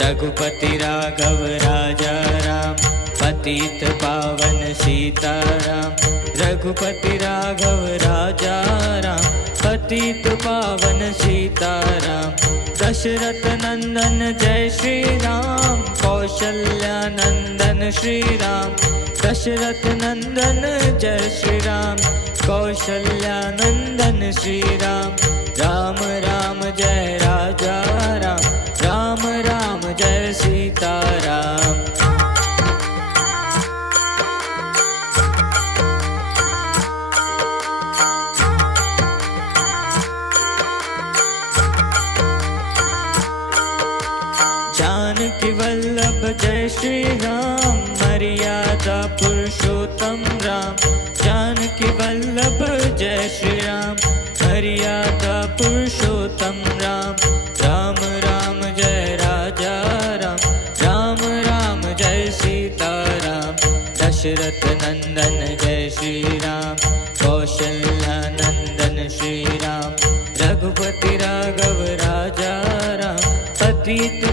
रघुपति राघव राजा राम, पतित पावन सीताराम। रघुपति राघव राजा राम, पतित पावन सीताराम। दशरथ नंदन जय श्री राम, कौशल्या नंदन श्री राम। दशरथ नंदन जय श्री राम, कौशल्या नंदन श्री राम। राम राम जय राजा राम, राम राम जय सीताराम। जानकी वल्लभ जय श्री राम, मर्यादा पुरुषोत्तम राम। जानकी वल्लभ जय श्री राम, मर्यादा पुरुषोत्तम राम। राम राम जय राजा राम, राम राम जय सीताराम। दशरथ नंदन जय श्री राम, कौशल्या नंदन श्री राम। रघुपति राघव राजा राम, पतित